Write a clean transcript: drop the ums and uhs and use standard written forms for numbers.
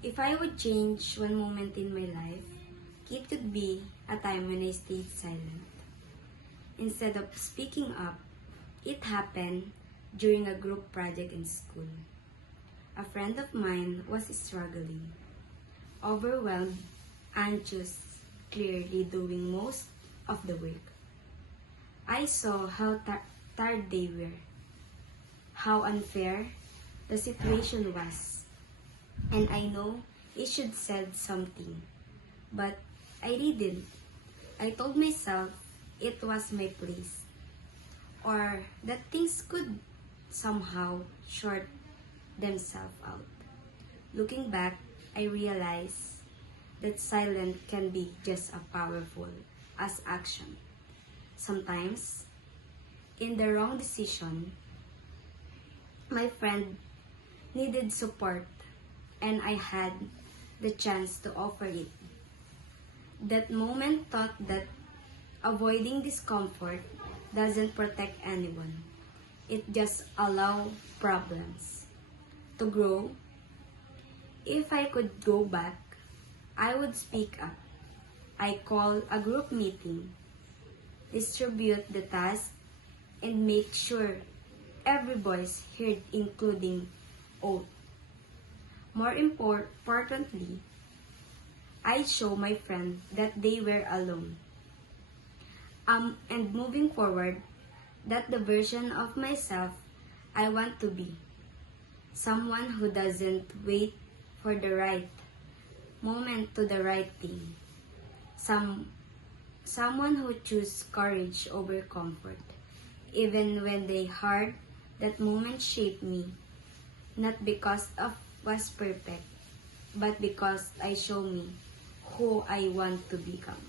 If I would change one moment in my life, it could be a time when I stayed silent. Instead of speaking up, it happened during a group project in school. A friend of mine was struggling, overwhelmed, anxious, clearly doing most of the work. I saw how tired they were, how unfair the situation was, and I know I should said something, but I didn't. I told myself it was my place, or that things could somehow sort themselves out. Looking back, I realized that silence can be just as powerful as action. Sometimes, in the wrong decision, my friend needed support and I had the chance to offer it. That moment taught that avoiding discomfort doesn't protect anyone. It just allows problems to grow. If I could go back, I would speak up. I call a group meeting, distribute the task, and make sure every voice heard, including oath. More importantly, I show my friend that they were alone. And moving forward, that the version of myself I want to be. Someone who doesn't wait for the right moment to the right thing. Someone who chooses courage over comfort. Even when they hard, that moment shaped me. Not because of was perfect, but because I show me who I want to become.